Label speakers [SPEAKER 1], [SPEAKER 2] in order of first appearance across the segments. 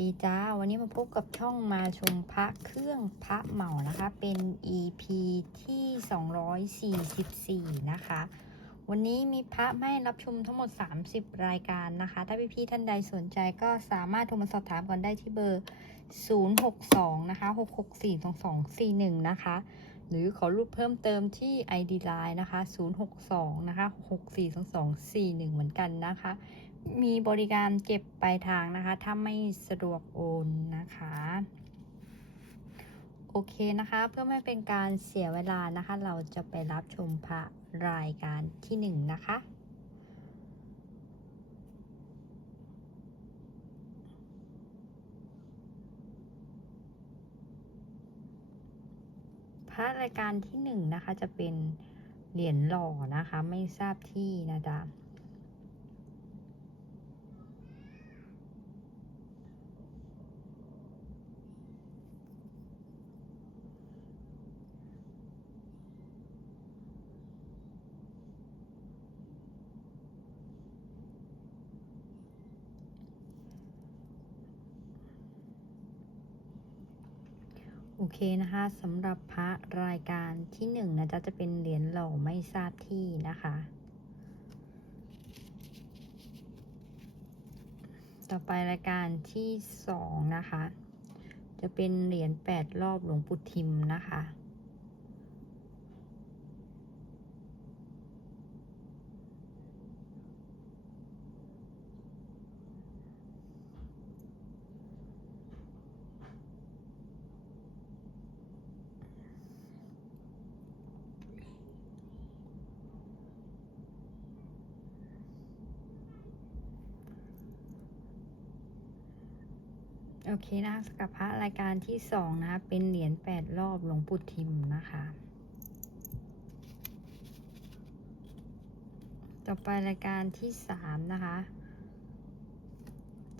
[SPEAKER 1] ดีจ้า วันนี้มาพบกับช่องมาชมพระเครื่องพระเหมานะคะ เป็น EP ที่ 244 นะคะ วันนี้มีพระไม่รับชมทั้งหมด 30 รายการนะคะ ถ้าพี่ๆท่านใดสนใจก็สามารถโทรมาสอบถามกันได้ที่เบอร์ 062 นะคะ 6642241 นะคะ หรือขอรูปเพิ่มเติมที่ ID Line นะคะ 062 นะคะ 6642241 เหมือนกันนะคะ มีบริการเก็บปลายทางนะคะ ถ้าไม่สะดวกโอนนะคะ โอเคนะคะ เพื่อไม่เป็นการเสียเวลานะคะ เราจะไปรับชมพระรายการที่หนึ่งนะคะ พระรายการที่หนึ่งนะคะจะเป็นเหรียญหล่อนะคะ ไม่ทราบที่นะจ๊ะ โอเคนะคะสำหรับพระรายการที่หนึ่งนะจ๊ะจะเป็นเหรียญหล่อไม่ทราบที่นะคะ ต่อไปรายการที่สองนะคะ จะเป็นเหรียญแปดรอบหลวงปู่ทิมนะคะ โอเคนะสกับพระรายการที่สองนะคะเป็นเหรียญแปดรอบหลวงปู่ทิมนะคะ ต่อไปรายการที่สามนะคะ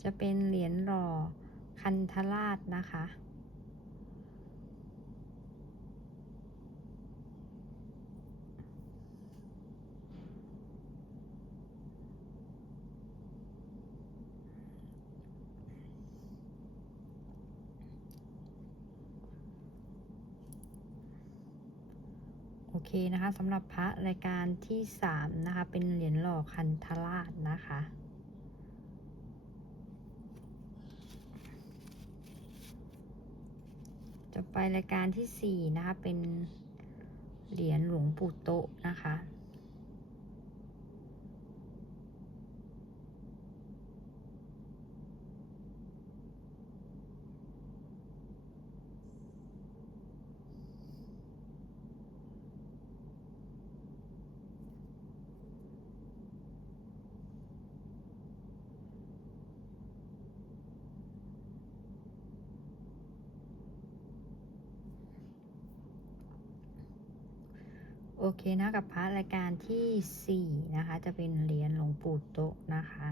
[SPEAKER 1] จะเป็นเหรียญหล่อคันธราชนะคะ โอ เคนะคะสำหรับพระรายการที่สามนะคะ เป็นเหรียญหล่อคันธราชนะคะจะไปรายการที่สี่นะคะ เป็นเหรียญหลวงปู่โตะนะคะ เคนะกับพระรายการที่สี่นะคะ จะเป็นเหรียญหลวงปู่โตนะคะ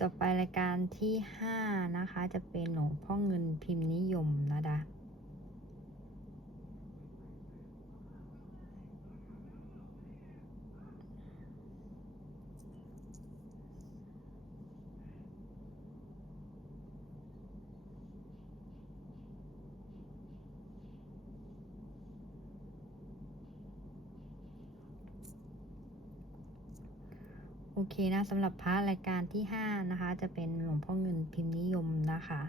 [SPEAKER 1] ต่อไปรายการที่ห้านะคะ จะเป็นหลวงพ่อเงินพิมพ์นิยมนะดะ อเคนะสำหรับพระรายการที่ห้านะคะ จะเป็นหลวงพ่อเงินพิมพ์นิยมนะคะ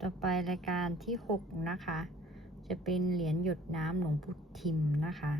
[SPEAKER 1] ต่อไปรายการที่หกนะคะ จะเป็นเหรียญหยดน้ำหลวงพุทธิมนะคะ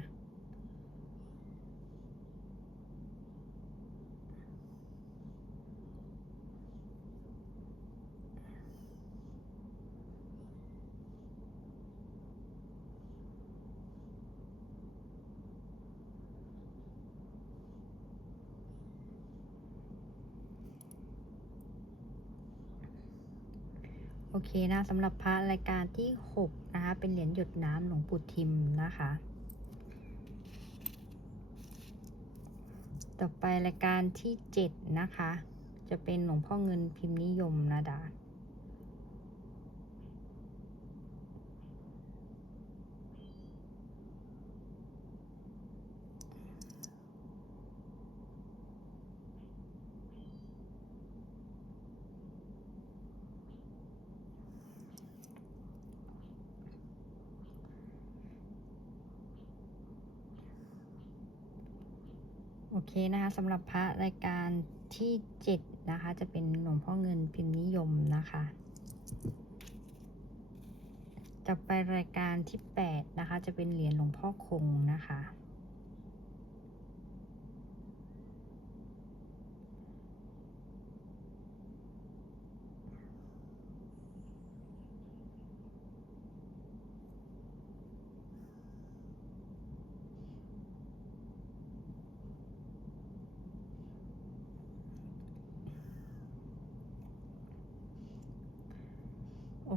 [SPEAKER 1] เคนะสำหรับพระรายการที่หกนะคะ เป็นเหรียญหยดน้ำหลวงปู่ทิมนะคะ ต่อไปรายการที่เจ็ดนะคะ จะเป็นหลวงพ่อเงินพิมพ์นิยมนะดา เคนะคะสำหรับพระรายการที่เจ็ดนะคะ จะเป็นหลวงพ่อเงินพิมพ์นิยมนะคะ ต่อไปรายการที่แปดนะคะ จะเป็นเหรียญหลวงพ่อคงนะคะ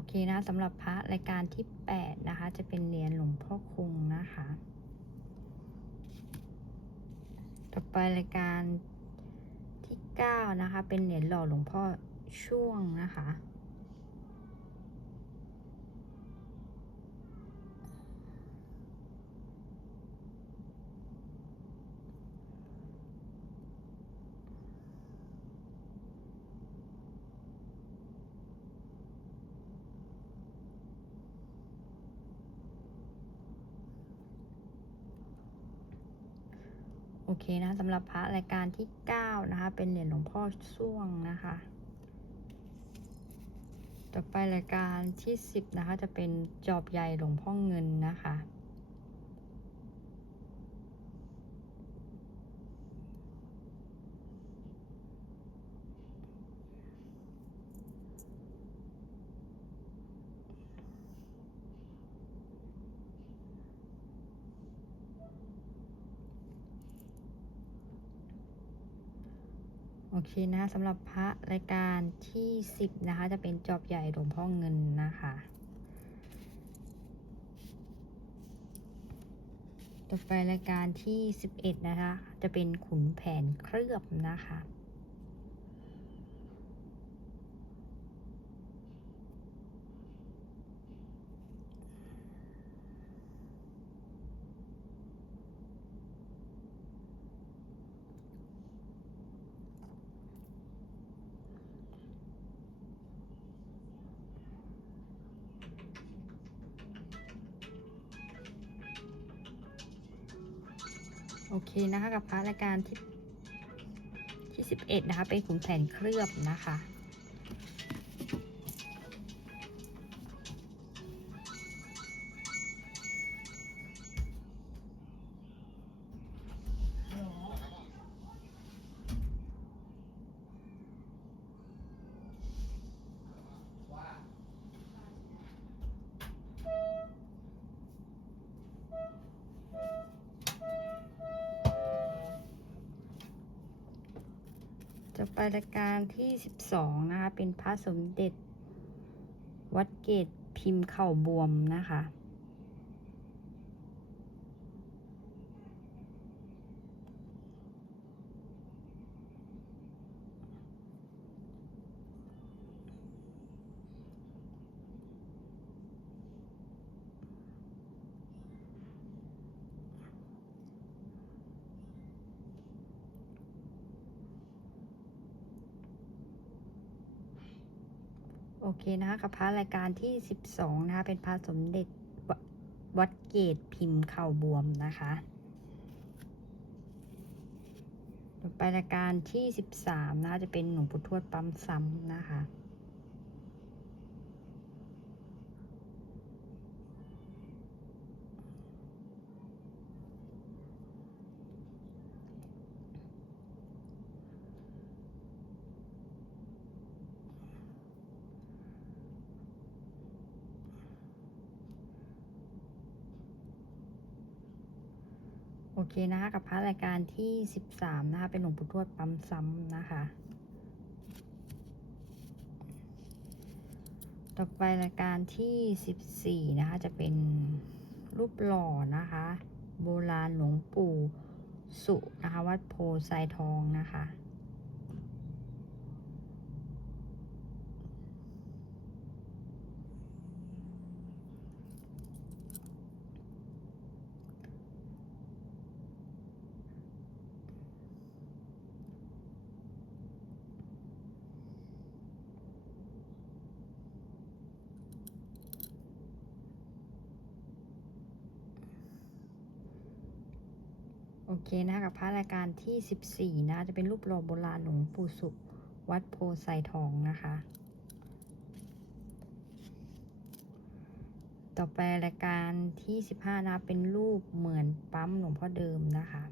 [SPEAKER 1] เคนะสำหรับพระรายการที่แปดนะคะ จะเป็นเหรียญหลวงพ่อคงนะคะ ต่อไปรายการที่เก้านะคะ เป็นเหรียญหล่อหลวงพ่อช่วงนะคะ เคนะสำหรับพระรายการที่เก้านะคะ เป็นเหรียญหลวงพ่อส่วงนะคะ ต่อไปรายการที่สิบนะคะ จะเป็นจอบใหญ่หลวงพ่อเงินนะคะ โอเคนะคะสำหรับพระรายการที่สิบนะคะ จะเป็นจอบใหญ่หลวงพ่อเงินนะคะต่อไปรายการที่สิบเอ็ดนะคะ จะเป็นขุนแผนเคลือบนะคะ โอเคนะคะกับพระรายการที่ที่สิบเอ็ดนะคะ เป็นขุนแผนเคลือบนะคะ ไปรายการที่สิบสองนะคะ เป็นพระสมเด็จ วัดเกตพิมพ์เข่าบวมนะคะ เคนะคะกับพระรายการที่สิบสองนะคะ เป็นพระสมเด็จวัดเกตพิมพ์เข่าบวมนะคะต่อไปรายการที่สิบสามนะคะจะเป็นหลวงปู่ทวดปั๊มซ้ำนะคะ เคนะคะกับพระรายการที่สิบสามนะคะ เป็นหลวงปู่ทวดปั๊มซ้ำนะคะ ต่อไปรายการที่สิบสี่นะคะ จะเป็นรูปหล่อนะคะ โบราณหลวงปู่สุนะคะ วัดโพไซทองนะคะ โอเคนะกับพระรายการที่ 14นะคะจะเป็นรูปหล่อโบราณหลวงปู่สุขวัดโพไซทองนะคะ ต่อไปรายการที่ 15 นะ เป็นรูปเหมือนปั๊มหลวงพ่อเดิมนะคะ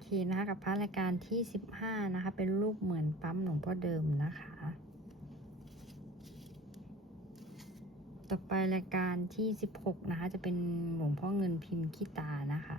[SPEAKER 1] เคนะคะกับพระรายการที่ 15 นะคะ เป็นรูปเหมือนปั๊มหลวงพ่อเดิมนะคะ ต่อไปรายการที่ 16 นะคะ จะเป็นหลวงพ่อเงินพิมพ์ขี้ตานะคะ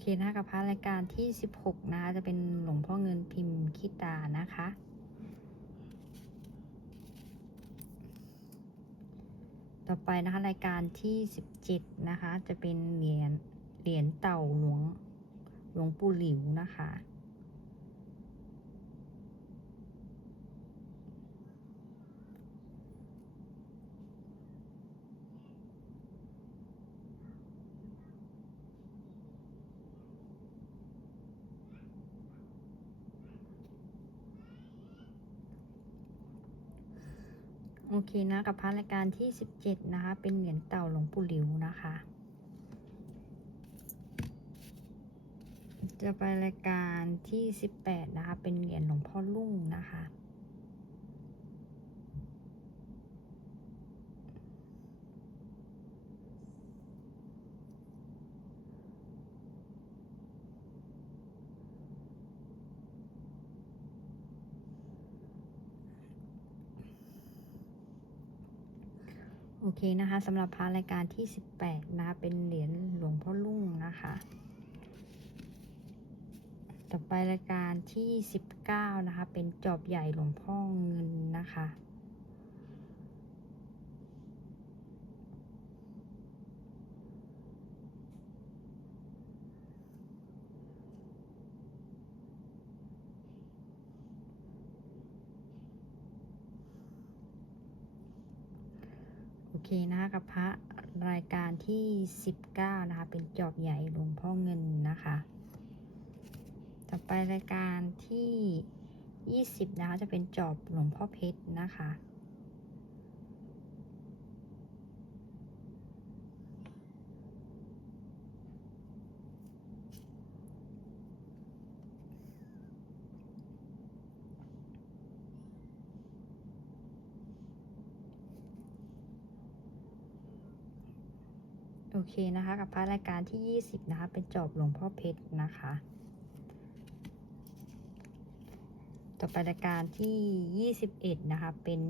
[SPEAKER 1] เคนะคะกับพระรายการที่ 16 นะคะจะเป็นหลวงพ่อเงินพิมพ์คิตานะคะ ต่อไปนะคะรายการที่ 17 นะคะ จะเป็นเหรียญเหรียญเต่าหลวงหลวงปู่หลิวนะคะ เคนะกับพระรายการที่ 17 นะคะ เป็นเหรียญเต่าหลวงปู่หลิวนะคะ จะไปรายการที่ 18 นะคะ เป็นเหรียญหลวงพ่อลุ่งนะคะ โอ เคนะคะสำหรับพระรายการที่ 18นะคะเป็นเหรียญหลวงพ่อลุ่งนะคะ ต่อไปรายการที่ 19 นะคะ เป็นจอบใหญ่หลวงพ่อเงินนะคะ เคนะคะกับพระรายการที่ 19 นะคะ เป็นจอบใหญ่หลวงพ่อเงินนะคะ ต่อไปรายการที่ 20 นะคะ จะเป็นจอบหลวงพ่อเพชรนะคะ โอเคนะคะ กับพระรายการที่ 20 นะคะ เป็นจอบหลวงพ่อเพชรนะคะ ต่อไปรายการที่ 21 นะคะ เป็น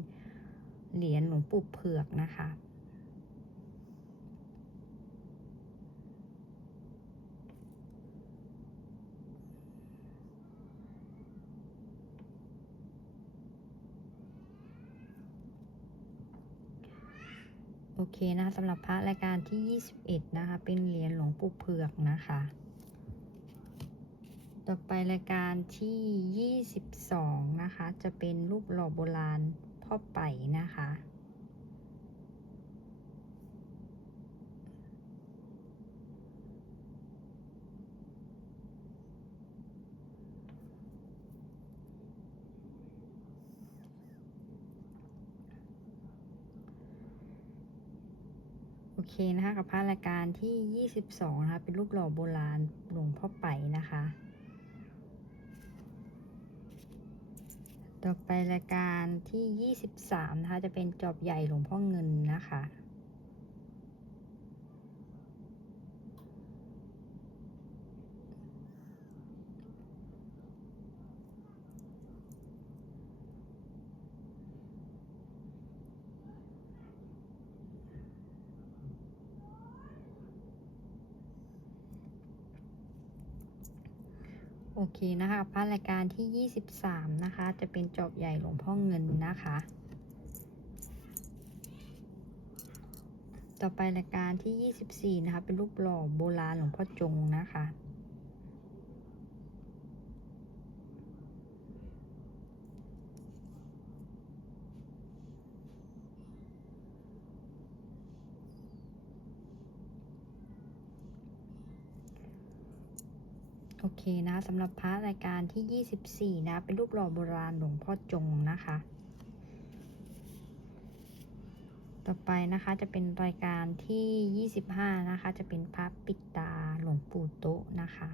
[SPEAKER 1] เหรียญหลวงปู่เผือกนะคะ โอเคนะคะสำหรับพระรายการที่ 21 นะคะ เป็นเหรียญหลวงปู่เผือกนะคะ ต่อไปรายการที่ 22 นะคะ จะเป็นรูปหล่อโบราณพ่อไปนะคะ โอ เคนะคะกับพระรายการที่ 22 นะคะ เป็นรูปหล่อโบราณหลวงพ่อไปนะคะ ต่อไปรายการที่ 23 นะคะ จะเป็นจอบใหญ่หลวงพ่อเงินนะคะ โอเคนะคะพระรายการที่ 23 นะคะ จะเป็นจอบใหญ่หลวงพ่อเงินนะคะ ต่อไปรายการที่ 24 นะคะ เป็นรูปหล่อโบราณหลวงพ่อจงนะคะ เคนะสำหรับพระรายการที่ 24 นะ เป็นรูปหล่อโบราณหลวงพ่อจงนะคะ ต่อไปนะคะจะเป็นรายการที่ 25 นะคะ จะเป็นพระปิดตาหลวงปู่โตนะคะ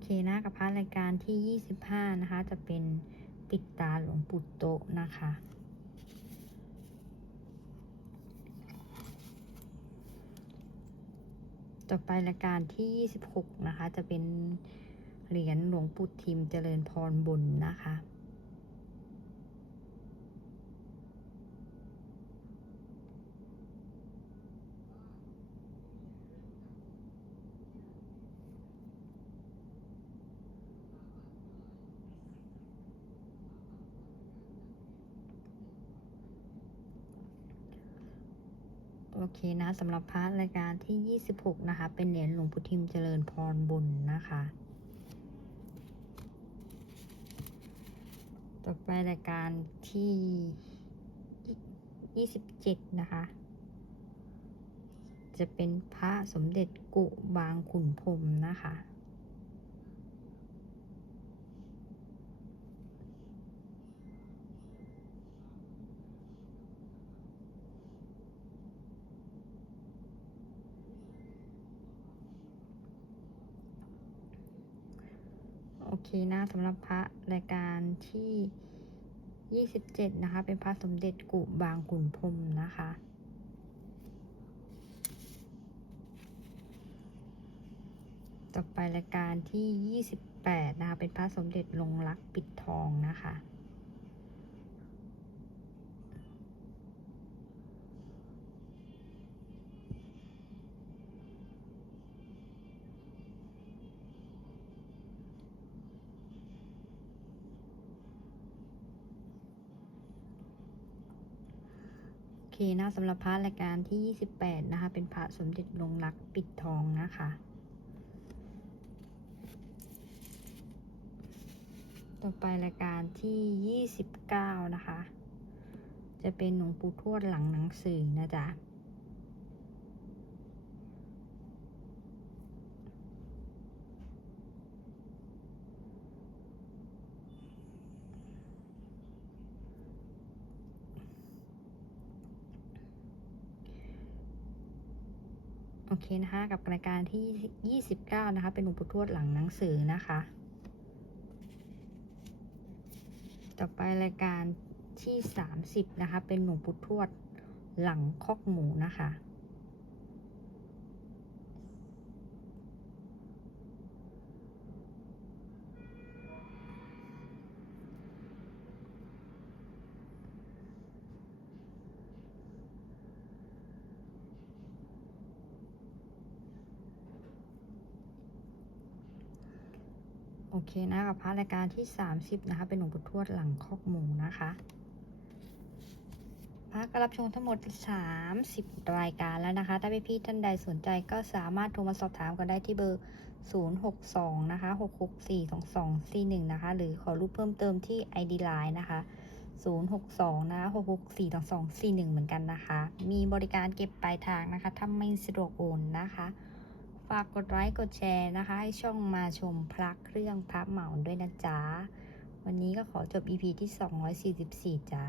[SPEAKER 1] เคนะกับพระรายการที่ 25 นะคะ จะเป็นปิดตาหลวงปู่โตนะคะ ต่อไปรายการที่ 26 นะคะ จะเป็นเหรียญหลวงปู่ทิมเจริญพรบนนะคะ โอ เคนะสำหรับพระรายการที่ 26 นะคะ เป็นเหรียญหลวงพุทิมเจริญพรบุญนะคะ ต่อไปรายการที่ 27 นะคะ จะเป็นพระสมเด็จกุบางขุนพรมนะคะ เคนะสำหรับพระรายการที่ 27 นะคะ เป็นพระสมเด็จกุบางขุนพรมนะคะ ต่อไปรายการที่ 28 นะคะ เป็นพระสมเด็จลงรักปิดทองนะคะ เคนะสำหรับพระรายการที่ 28 นะคะ เป็นพระสมเด็จลงรักปิดทองนะคะ ต่อไปรายการที่ 29 นะคะ จะเป็นหลวงปู่ทวดหลังหนังสือนะจ๊ะ โอเคนะคะกับรายการที่ 29 นะคะ เป็นหลวงปู่ทวดหลังหนังสือนะคะ ต่อไปรายการที่ 30 นะคะ เป็นหลวงปู่ทวดหลังคอกหมูนะคะ โอเคนะกับพระรายการที่ 30 นะคะ เป็นหลวงปู่ทวดหลังคอกหมูนะคะพระก็รับชมทั้งหมด 30 รายการแล้วนะคะ ถ้าพี่ๆท่านใดสนใจก็สามารถโทรมาสอบถามกันได้ที่เบอร์ 062 นะคะ 6642241 นะคะ หรือขอรูปเพิ่มเติมที่ ID Line นะคะ 062 นะคะ 6642241 เหมือนกันนะคะ มีบริการเก็บปลายทางนะคะ ถ้าไม่สะดวกโอนนะคะ ฝากกดไลค์กดแชร์นะคะ ให้ช่องมาชมพระเครื่องพระเหมาด้วยนะจ๊ะ วันนี้ก็ขอจบ EP ที่ 244 จ้า